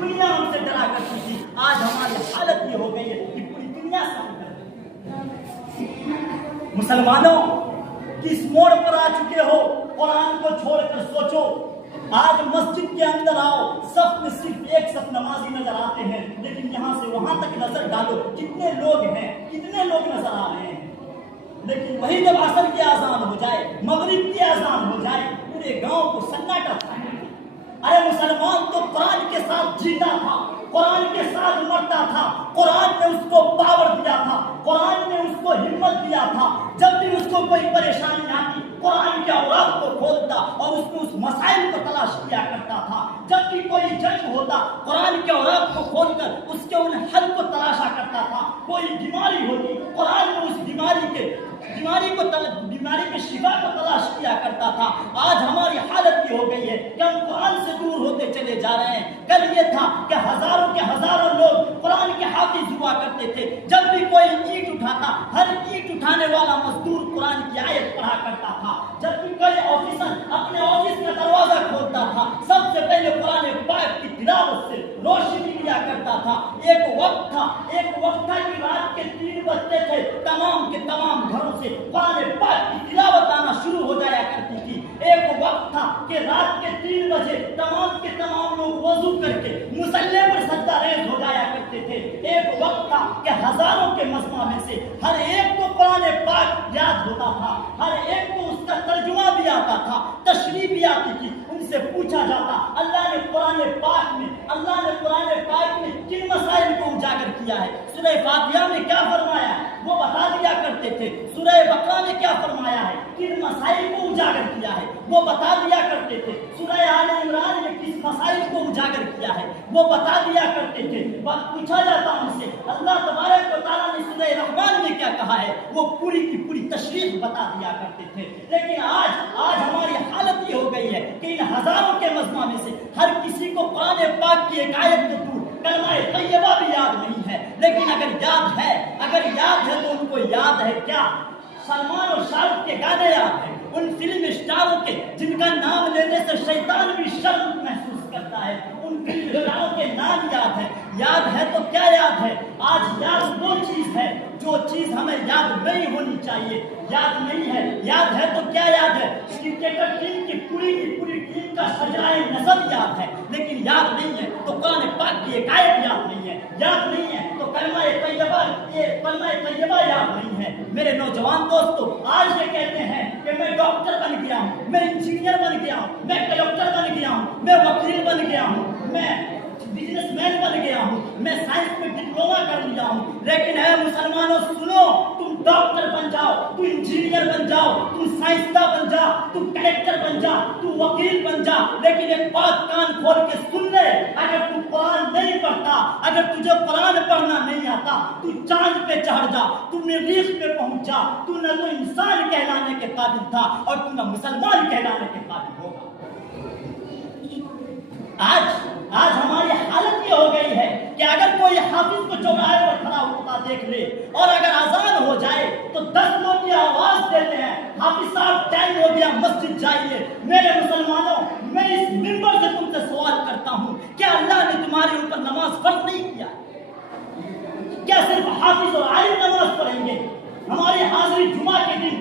دنیا ہم سے ڈرا کرتی تھی، آج ہماری حالت یہ ہو گئی ہے کہ پوری دنیا سے ہم ڈرتے ہیں۔ مسلمانوں کس موڑ پر آ چکے ہو؟ قرآن کو چھوڑ کر سوچو۔ آج مسجد کے اندر آؤ، صف میں صرف ایک صف نمازی نظر آتے ہیں، لیکن یہاں سے وہاں تک نظر ڈالو کتنے لوگ ہیں، کتنے لوگ نظر آ رہے ہیں۔ لیکن وہی جب عصر کی اذان ہو جائے، مغرب کی اذان ہو جائے، پورے گاؤں کو سناٹا چھا جائے۔ ارے مسلمان تو قرآن کے ساتھ جیتا تھا، قرآن کے ساتھ مرتا تھا، قرآن نے اس کو پاور دیا تھا، قرآن نے اس کو ہمت دیا تھا۔ جب بھی اس کو کوئی پریشانی آتی، قرآن کے اوراق کو کھولتا اور اس میں اس مسائل کو تلاش کیا کرتا تھا۔ جب بھی کوئی جنگ ہوتا، قرآن کے اوراق کو کھول کر اس کے ان حل کو تلاشا کرتا تھا۔ کوئی بیماری ہوتی، قرآن میں اس بیماری کے شفا کو تلاش کیا کرتا تھا۔ آج ہماری حالت یہ ہو گئی ہے کہ ہم قرآن سے دور ہوتے چلے جا رہے ہیں۔ کل یہ تھا کہ ہزاروں کے ہزاروں لوگ قرآن کے حافظ ہوا کرتے تھے۔ جب بھی کوئی اینٹ اٹھاتا، ہر اینٹ اٹھانے والا مزدور قرآن کی آیت پڑھا کرتا تھا۔ جب بھی کوئی آفیسر اپنے آفس کا دروازہ کھولتا تھا، سب سے پہلے قرآن پاک کی تلاوت سے روشنی لیا کرتا تھا۔ ایک وقت تھا کہ رات کے 3 بجتے تھے، تمام کے تمام گھروں سے قرآن پاک کی تلاوت آنا شروع ہو جایا کرتی تھی۔ ایک وقت تھا کہ رات کے 3 بجے تمام کے تمام لوگ وضو کر کے مصلی پر سجدہ ریز ہو جایا کرتے تھے۔ ایک وقت تھا کہ ہزاروں کے مجمع میں سے ہر ایک کو قرآن پاک یاد ہوتا تھا، ہر ایک کو اس کا ترجمہ بھی آتا تھا، تشریح بھی آتی تھی۔ ان سے پوچھا جاتا اللہ نے قرآن پاک میں کن مسائل کو اجاگر کیا ہے؟ سورہ فاتحہ میں کیا فرمایا ہے وہ بتا دیا کرتے تھے۔ سورہ بقرہ میں کیا فرمایا ہے، کن مسائل کو اجاگر کیا ہے وہ بتا دیا کرتے تھے۔ سورہ آل عمران میں کس مسائل کو اجاگر کیا ہے وہ بتا دیا کرتے تھے۔ پوچھا جاتا ان سے اللہ تبارک و تعالیٰ نے سورہ رحمان میں کیا کہا ہے، وہ پوری کی پوری تشریح بتا دیا کرتے تھے۔ لیکن آج ہماری حالت یہ ہو گئی ہے کہ ان ہزاروں کے مجمع میں سے ہر کسی کو قرآن پاک کی ایک آیت کے دور کلمہ طیبہ بھی یاد نہیں ہے۔ لیکن اگر یاد ہے تو ان کو یاد ہے کیا؟ سلمان اور شاہ رخ کے گانے یاد ہیں، ان فلم اسٹاروں کے جن کا نام لینے سے شیطان بھی شرم محسوس کرتا ہے، ان فلم اسٹاروں کے نام یاد ہے تو کیا یاد ہے؟ آج یاد وہ چیز ہے جو چیز ہمیں یاد نہیں ہونی چاہیے، یاد نہیں ہے۔ یاد ہے تو کیا یاد ہے؟ کرکٹ ٹیم کی پوری ٹیم کا سجائے نسب یاد ہے، لیکن یاد نہیں ہے تو قرآن پاک کی ایک آیت یاد نہیں ہے، یاد نہیں ہے تو کلمہ طیبہ یاد نہیں ہے۔ میرے نوجوان دوستو، آج یہ کہتے ہیں کہ میں ڈاکٹر بن گیا ہوں، میں انجینئر بن گیا ہوں، میں کلکٹر بن گیا ہوں، میں وکیل بن گیا ہوں، میں بزنس مین بن گیا ہوں، میں سائنس میں ڈپلوما کر لیا ہوں۔ لیکن اے مسلمانوں سنو، تم ڈاکٹر بن جاؤ، تم انجینئر بن جاؤ، تم سائنسداں بن جا، تم کلکٹر بن جا، تم وکیل بن جا، لیکن ایک بات کان کھول کے سن لے، اگر تم قرآن نہیں پڑھتا، اگر تجھے قرآن پڑھنا نہیں آتا، تو چاند پہ چڑھ جا، تو مریخ پہ پہنچ جا، تو نہ تو انسان کہلانے کے قابل تھا اور تو نہ مسلمان کہلانے کے قابل ہوگا۔ آج ہماری حالت یہ ہو گئی ہے کہ اگر کوئی حافظ کو چوراہے پر کھڑا ہوتا دیکھ لے اور اگر اذان ہو جائے تو 10 لوگ یہ آواز دیتے ہیں حافظ صاحب ٹائم ہو گیا مسجد جائیے۔ میرے مسلمانوں، میں اس منبر سے تم سے سوال کرتا ہوں، کیا اللہ نے تمہارے اوپر نماز فرض نہیں کیا؟ کیا صرف حافظ اور عالم نماز پڑھیں گے؟ ہماری حاضری جمعہ کے دن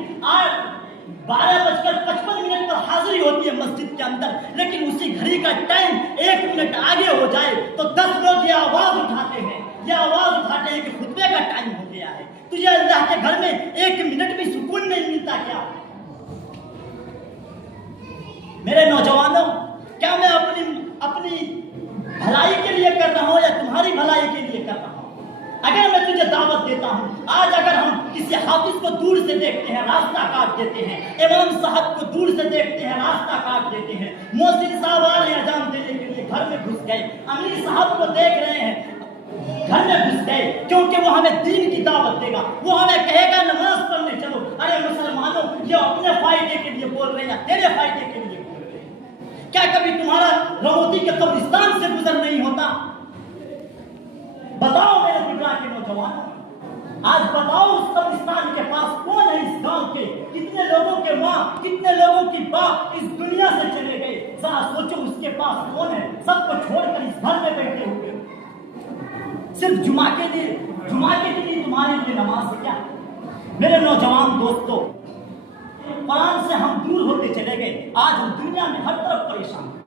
12:55 پر حاضری ہوتی ہے مسجد کے اندر، لیکن اسی گھڑی کا ٹائم 1 منٹ آگے ہو جائے تو 10 لوگ یہ آواز اٹھاتے ہیں کہ خطبے کا ٹائم ہو گیا ہے۔ تجھے اللہ کے گھر میں 1 منٹ بھی سکون نہیں ملتا کیا؟ میرے نوجوانوں، کیا میں اپنی بھلائی کے لیے کر رہا ہوں یا تمہاری بھلائی کے لیے کر رہا ہوں؟ اگر میں تجھے دعوت دیتا ہوں، آج اگر ہم کسی حافظ کو دور سے دیکھتے ہیں راستہ کاٹ دیتے ہیں، امام صاحب کو دور سے دیکھتے ہیں راستہ کاٹ دیتے ہیں، مؤذن صاحب آ رہے ہیں اذان دینے کے لیے گھر میں گھس گئے، امیر صاحب کو دیکھ رہے ہیں گھر میں گھس گئے، کیونکہ وہ ہمیں دین کی دعوت دے گا، وہ ہمیں کہے گا نماز پڑھنے چلو۔ ارے مسلمانوں، یہ اپنے فائدے کے لیے بول رہے ہیں یا تیرے فائدے کے لیے بول رہے ہیں؟ کیا کبھی تمہارا رموتی کے قبرستان سے گزر نہیں ہوتا؟ بتاؤ میرے گجرات کے نوجوان، آج بتاؤ اس قبرستان کے پاس کون ہے؟ اس گاؤں کے کتنے لوگوں کے ماں، کتنے لوگوں کی باپ اس دنیا سے چلے گئے؟ ذرا سوچو اس کے پاس کون ہے؟ سب کو چھوڑ کر اس گھر میں بیٹھے ہوئے صرف جمعہ کے دن ہی تمہارے لیے نماز کیا؟ میرے نوجوان دوستوں، قرآن سے ہم دور ہوتے چلے گئے، آج ہم دنیا میں ہر طرف پریشان ہیں۔